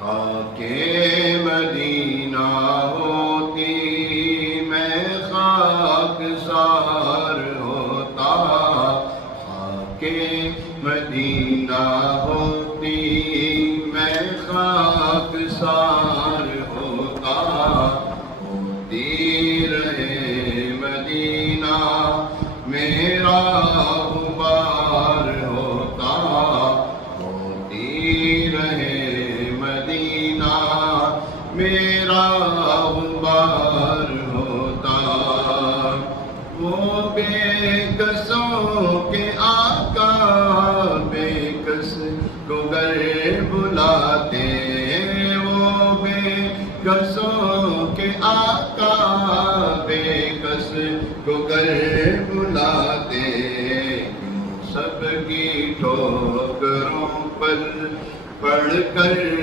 خاک مدینہ ہوتی میں خاک سار ہوتا، خاک مدینہ ہوتی میں خاک سار ہوتا، ہوتی رہے مدینہ میرا غبار ہوتا، ہوتی رہے مدینہ میرا غبار ہوتا۔ وہ بے کسوں کے آقا بے کس کو گر بلاتے، وہ بے کسوں کے آقا بے کس کو گر بلاتے، سب کی ٹھوکروں پر پڑھ کر